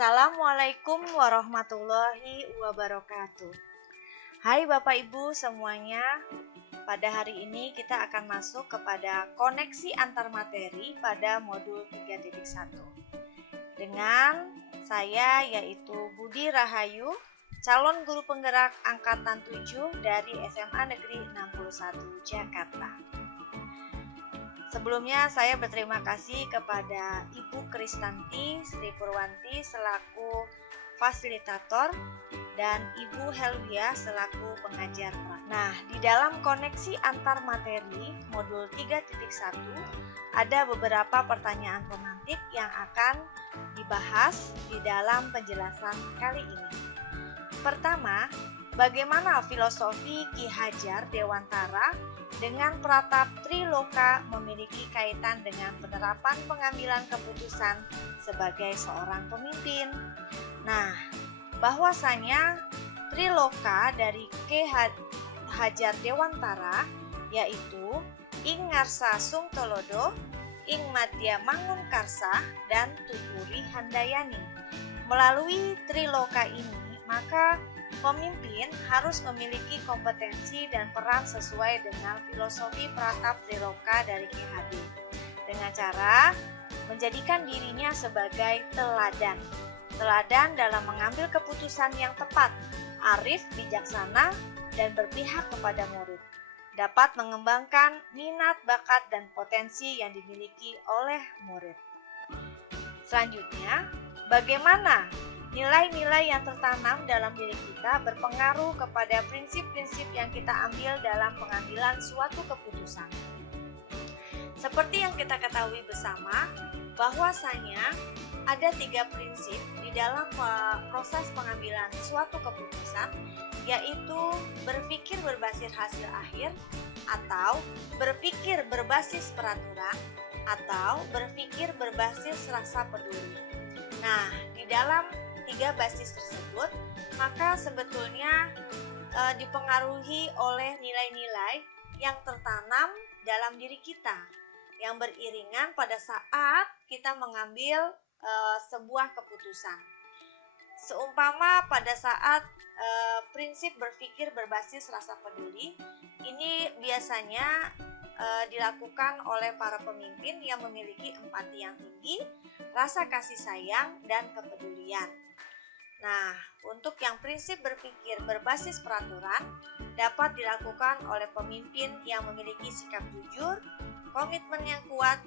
Assalamualaikum warahmatullahi wabarakatuh. Hai Bapak Ibu semuanya, pada hari ini kita akan masuk kepada koneksi antar materi pada modul 3.1 dengan saya yaitu Budi Rahayu, calon guru penggerak angkatan 7 dari SMA Negeri 61 Jakarta. Sebelumnya saya berterima kasih kepada Ibu Kristanti Sri Purwanti selaku fasilitator dan Ibu Helwia selaku pengajar. Nah, di dalam koneksi antar materi modul 3.1 ada beberapa pertanyaan pemantik yang akan dibahas di dalam penjelasan kali ini. Pertama, bagaimana filosofi Ki Hajar Dewantara dengan Pratap Triloka memiliki kaitan dengan penerapan pengambilan keputusan sebagai seorang pemimpin. Nah, bahwasanya Triloka dari Ki Hajar Dewantara yaitu Ing Ngarsa Sungtolodo, Ing Madya Mangunkarsa, dan Tupuri Handayani. Melalui Triloka ini, maka pemimpin harus memiliki kompetensi dan peran sesuai dengan filosofi Pratap Triloka dari Ki Hadi dengan cara menjadikan dirinya sebagai teladan dalam mengambil keputusan yang tepat, arif, bijaksana, dan berpihak kepada murid, dapat mengembangkan minat, bakat, dan potensi yang dimiliki oleh murid. Selanjutnya, bagaimana nilai-nilai yang tertanam dalam diri kita berpengaruh kepada prinsip-prinsip yang kita ambil dalam pengambilan suatu keputusan. Seperti yang kita ketahui bersama, bahwasanya ada 3 prinsip di dalam proses pengambilan suatu keputusan, yaitu berpikir berbasis hasil akhir, atau berpikir berbasis peraturan, atau berpikir berbasis rasa peduli. Nah, di dalam 3 basis tersebut, maka sebetulnya dipengaruhi oleh nilai-nilai yang tertanam dalam diri kita, yang beriringan pada saat kita mengambil sebuah keputusan. Seumpama pada saat prinsip berpikir berbasis rasa peduli, ini biasanya dilakukan oleh para pemimpin yang memiliki empati yang tinggi, rasa kasih sayang, dan kepedulian. Nah, untuk yang prinsip berpikir berbasis peraturan dapat dilakukan oleh pemimpin yang memiliki sikap jujur, komitmen yang kuat,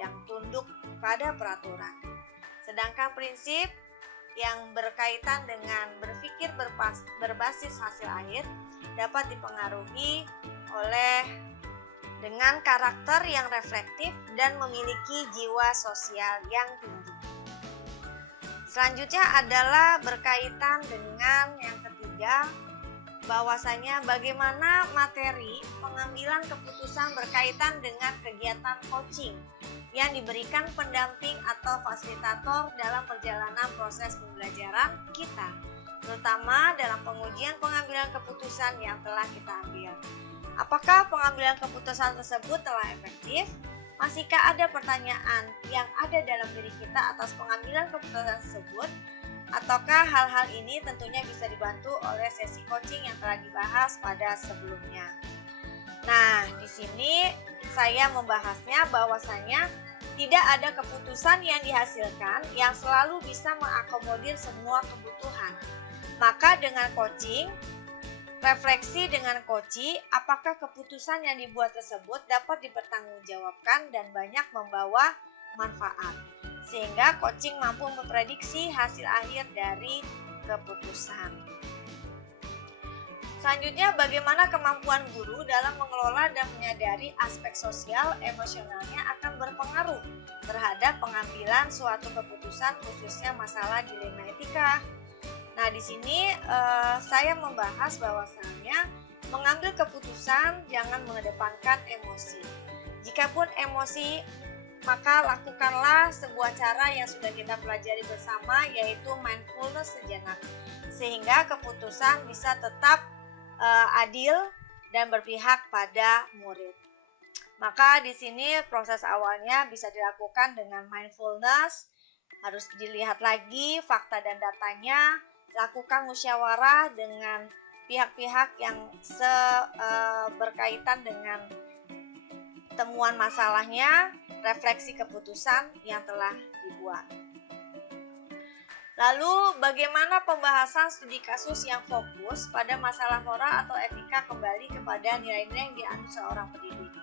dan tunduk pada peraturan. Sedangkan prinsip yang berkaitan dengan berpikir berbasis hasil akhir dapat dipengaruhi oleh dengan karakter yang reflektif dan memiliki jiwa sosial yang tinggi. Selanjutnya adalah berkaitan dengan yang ketiga, bahwasanya bagaimana materi pengambilan keputusan berkaitan dengan kegiatan coaching yang diberikan pendamping atau fasilitator dalam perjalanan proses pembelajaran kita, terutama dalam pengujian pengambilan keputusan yang telah kita ambil. Apakah pengambilan keputusan tersebut telah efektif? Masihkah ada pertanyaan yang ada dalam diri kita atas pengambilan keputusan tersebut? Ataukah hal-hal ini tentunya bisa dibantu oleh sesi coaching yang telah dibahas pada sebelumnya. Nah, di sini saya membahasnya bahwasanya tidak ada keputusan yang dihasilkan yang selalu bisa mengakomodir semua kebutuhan. Maka dengan coaching, refleksi dengan coaching, apakah keputusan yang dibuat tersebut dapat dipertanggungjawabkan dan banyak membawa manfaat, sehingga coaching mampu memprediksi hasil akhir dari keputusan. Selanjutnya, bagaimana kemampuan guru dalam mengelola dan menyadari aspek sosial emosionalnya akan berpengaruh terhadap pengambilan suatu keputusan, khususnya masalah dilema etika. Nah, di sini saya membahas bahwasannya mengambil keputusan jangan mengedepankan emosi. Jikapun emosi, maka lakukanlah sebuah cara yang sudah kita pelajari bersama, yaitu mindfulness sejenak, sehingga keputusan bisa tetap adil dan berpihak pada murid. Maka di sini proses awalnya bisa dilakukan dengan mindfulness Harus dilihat lagi fakta dan datanya, lakukan musyawarah dengan pihak-pihak yang berkaitan dengan temuan masalahnya, refleksi keputusan yang telah dibuat. Lalu, bagaimana pembahasan studi kasus yang fokus pada masalah moral atau etika kembali kepada nilai-nilai yang dianut seorang pendidik?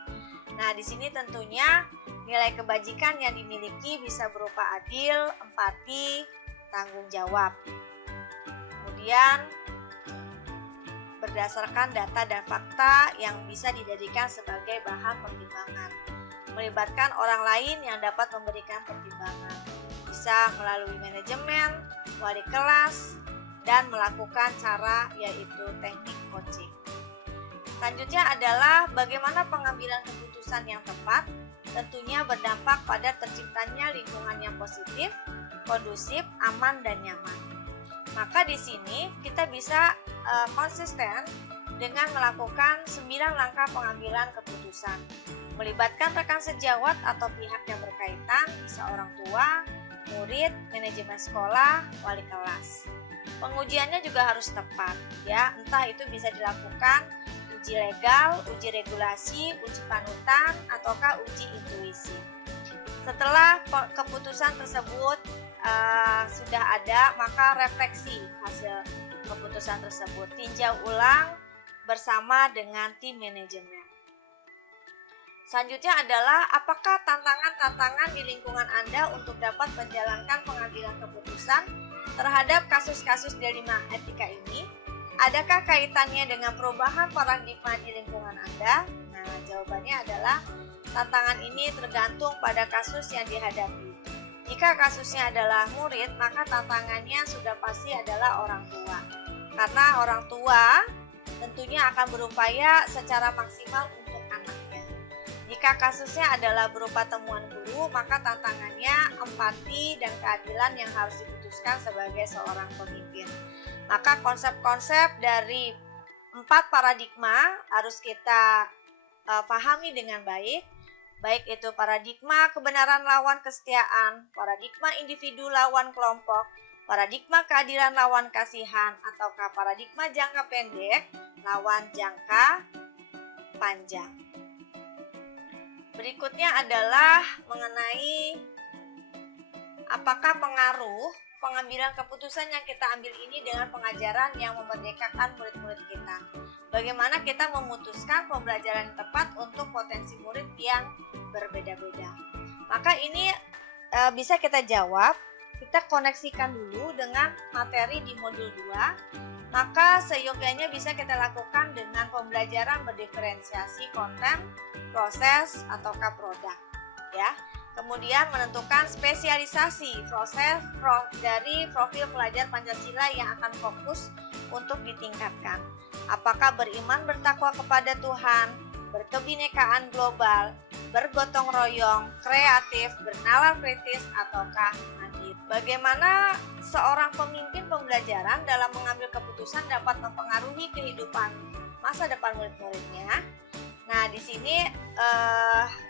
Nah, di sini tentunya nilai kebajikan yang dimiliki bisa berupa adil, empati, tanggung jawab. Kemudian, berdasarkan data dan fakta yang bisa dijadikan sebagai bahan pertimbangan. Melibatkan orang lain yang dapat memberikan pertimbangan. Bisa melalui manajemen, wali kelas, dan melakukan cara yaitu teknik coaching. Selanjutnya adalah bagaimana pengambilan keputusan yang tepat, tentunya berdampak pada terciptanya lingkungan yang positif, kondusif, aman, dan nyaman. Maka di sini kita bisa konsisten dengan melakukan 9 langkah pengambilan keputusan. Melibatkan rekan sejawat atau pihak yang berkaitan, bisa orang tua, murid, manajemen sekolah, wali kelas. Pengujiannya juga harus tepat, ya. Entah itu bisa dilakukan uji legal, uji regulasi, uji panutan, ataukah uji intuisi. Setelah keputusan tersebut sudah ada, maka refleksi hasil keputusan tersebut. Tinjau ulang bersama dengan tim manajemen. Selanjutnya adalah apakah tantangan-tantangan di lingkungan Anda untuk dapat menjalankan pengambilan keputusan terhadap kasus-kasus dilema etika ini? Adakah kaitannya dengan perubahan paradigma di lingkungan Anda? Nah, jawabannya adalah tantangan ini tergantung pada kasus yang dihadapi. Jika kasusnya adalah murid, maka tantangannya sudah pasti adalah orang tua. Karena orang tua tentunya akan berupaya secara maksimal untuk anaknya. Jika kasusnya adalah berupa temuan guru, maka tantangannya empati dan keadilan yang harus diputuskan sebagai seorang pemimpin. Maka konsep-konsep dari 4 paradigma harus kita pahami dengan baik. Baik itu paradigma kebenaran lawan kesetiaan, paradigma individu lawan kelompok, paradigma keadilan lawan kasihan, ataukah paradigma jangka pendek lawan jangka panjang. Berikutnya adalah mengenai apakah pengaruh pengambilan keputusan yang kita ambil ini dengan pengajaran yang memerdekakan murid-murid kita. Bagaimana kita memutuskan pembelajaran yang tepat untuk potensi murid yang berbeda-beda. Maka ini bisa kita jawab, kita koneksikan dulu dengan materi di modul 2. Maka seyogyanya bisa kita lakukan dengan pembelajaran berdiferensiasi konten, proses, ataukah produk. Ya. Kemudian menentukan spesialisasi proses dari profil pelajar Pancasila yang akan fokus untuk ditingkatkan. Apakah beriman bertakwa kepada Tuhan, berkebinekaan global, bergotong royong, kreatif, bernalar kritis, ataukah mandiri. Bagaimana seorang pemimpin pembelajaran dalam mengambil keputusan dapat mempengaruhi kehidupan masa depan murid-muridnya. Nah, di sini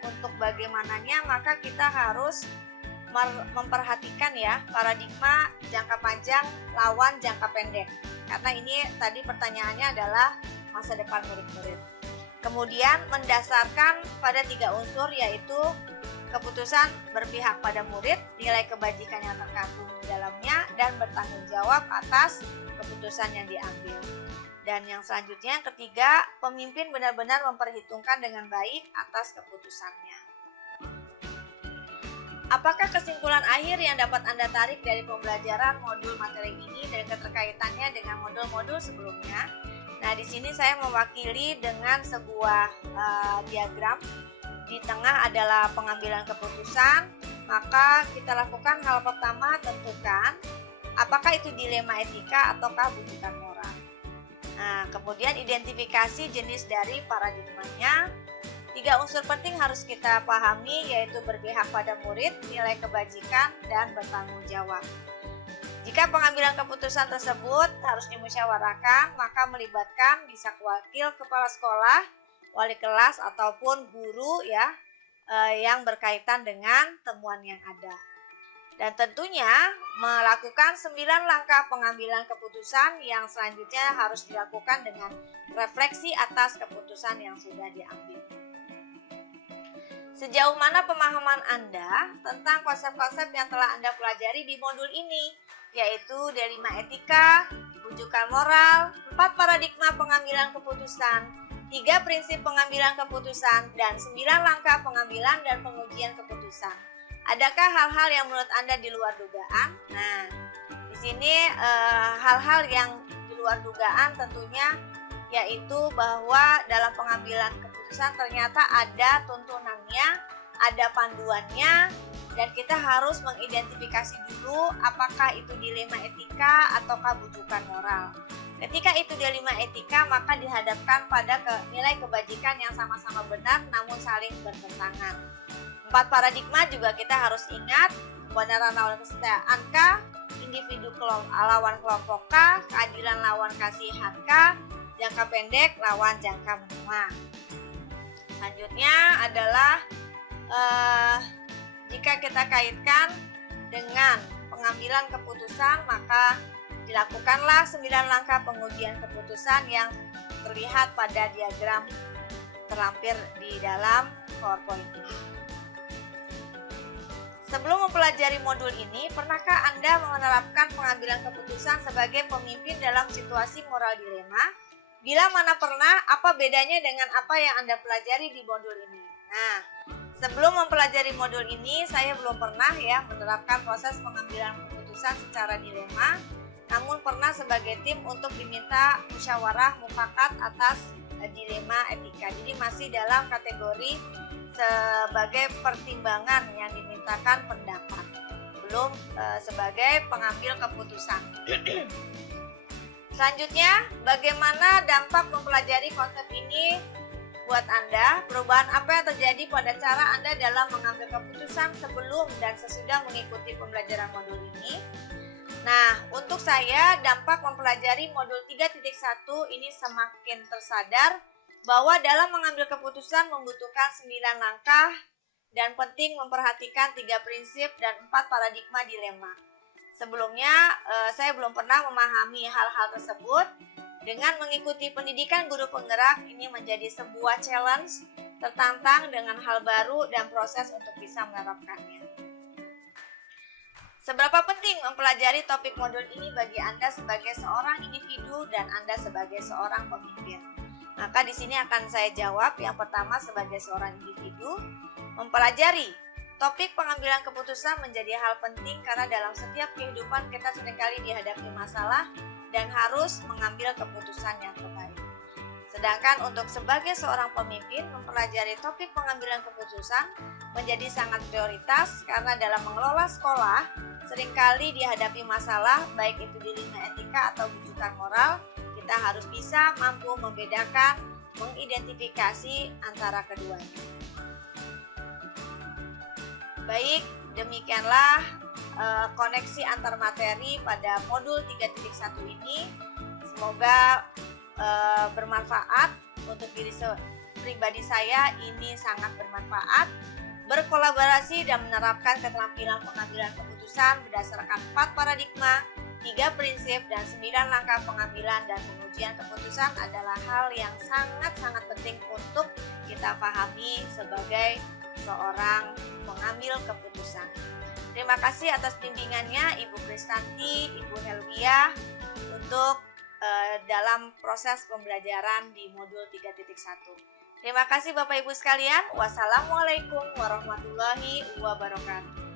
untuk bagaimananya maka kita harus memperhatikan ya paradigma jangka panjang lawan jangka pendek. Karena ini tadi pertanyaannya adalah masa depan murid-murid. Kemudian mendasarkan pada 3 unsur yaitu keputusan berpihak pada murid, nilai kebajikan yang terkandung di dalamnya, dan bertanggung jawab atas keputusan yang diambil. Dan yang selanjutnya yang ketiga, pemimpin benar-benar memperhitungkan dengan baik atas keputusannya. Apakah kesimpulan akhir yang dapat Anda tarik dari pembelajaran modul materi ini dan keterkaitannya dengan modul-modul sebelumnya? Nah, di sini saya mewakili dengan sebuah diagram. Di tengah adalah pengambilan keputusan, maka kita lakukan hal pertama, tentukan apakah itu dilema etika ataukah bujukan moral. Nah, kemudian identifikasi jenis dari paradigmanya. 3 unsur penting harus kita pahami yaitu berpihak pada murid, nilai kebajikan, dan bertanggung jawab. Jika pengambilan keputusan tersebut harus dimusyawarahkan, maka melibatkan bisa wakil kepala sekolah, wali kelas, ataupun guru ya yang berkaitan dengan temuan yang ada. Dan tentunya melakukan 9 langkah pengambilan keputusan yang selanjutnya harus dilakukan dengan refleksi atas keputusan yang sudah diambil. Sejauh mana pemahaman Anda tentang konsep-konsep yang telah Anda pelajari di modul ini, yaitu D5 etika, rujukan moral, 4 paradigma pengambilan keputusan, 3 prinsip pengambilan keputusan, dan 9 langkah pengambilan dan pengujian keputusan. Adakah hal-hal yang menurut Anda di luar dugaan? Nah, di sini hal-hal yang di luar dugaan tentunya yaitu bahwa dalam pengambilan keputusan ternyata ada tuntunannya, ada panduannya, dan kita harus mengidentifikasi dulu apakah itu dilema etika ataukah bujukan moral. Ketika itu dilema etika, maka dihadapkan pada nilai kebajikan yang sama-sama benar namun saling bertentangan. 4 paradigma juga kita harus ingat, kebenaran lawan kesetiaan K, individu lawan kelompok K, keadilan lawan kasihan K, jangka pendek lawan jangka menengah. Selanjutnya adalah jika kita kaitkan dengan pengambilan keputusan, maka dilakukanlah 9 langkah pengujian keputusan yang terlihat pada diagram terlampir di dalam PowerPoint ini. Sebelum mempelajari modul ini, pernahkah Anda menerapkan pengambilan keputusan sebagai pemimpin dalam situasi moral dilema? Bila mana pernah, apa bedanya dengan apa yang Anda pelajari di modul ini? Nah, sebelum mempelajari modul ini, saya belum pernah menerapkan proses pengambilan keputusan secara dilema, namun pernah sebagai tim untuk diminta musyawarah mufakat atas dilema etika. Jadi masih dalam kategori sebagai pertimbangan yang dimintakan pendapat, belum sebagai pengambil keputusan. Selanjutnya, bagaimana dampak mempelajari konsep ini buat Anda? Perubahan apa yang terjadi pada cara Anda dalam mengambil keputusan sebelum dan sesudah mengikuti pembelajaran modul ini? Nah, untuk saya, dampak mempelajari modul 3.1 ini semakin tersadar bahwa dalam mengambil keputusan membutuhkan 9 langkah dan penting memperhatikan 3 prinsip dan 4 paradigma dilema. Sebelumnya, saya belum pernah memahami hal-hal tersebut. Dengan mengikuti pendidikan guru penggerak, ini menjadi sebuah challenge, tertantang dengan hal baru dan proses untuk bisa menerapkannya. Seberapa penting mempelajari topik modul ini bagi Anda sebagai seorang individu dan Anda sebagai seorang pemimpin? Maka di sini akan saya jawab. Yang pertama, sebagai seorang individu, mempelajari topik pengambilan keputusan menjadi hal penting karena dalam setiap kehidupan kita seringkali dihadapi masalah dan harus mengambil keputusan yang terbaik. Sedangkan untuk sebagai seorang pemimpin, mempelajari topik pengambilan keputusan menjadi sangat prioritas karena dalam mengelola sekolah seringkali dihadapi masalah baik itu dilema etika atau bujukan moral. Kita harus bisa mampu membedakan, mengidentifikasi antara keduanya. Baik, demikianlah koneksi antar materi pada modul 3.1 ini. Semoga bermanfaat untuk diri pribadi saya. Ini sangat bermanfaat. Berkolaborasi dan menerapkan keterampilan pengambilan keputusan berdasarkan 4 paradigma, 3 prinsip, dan 9 langkah pengambilan dan pengujian keputusan adalah hal yang sangat-sangat penting untuk kita pahami sebagai seorang pengambil keputusan. Terima kasih atas bimbingannya Ibu Kristanti, Ibu Helvia untuk dalam proses pembelajaran di modul 3.1. Terima kasih Bapak Ibu sekalian. Wassalamualaikum warahmatullahi wabarakatuh.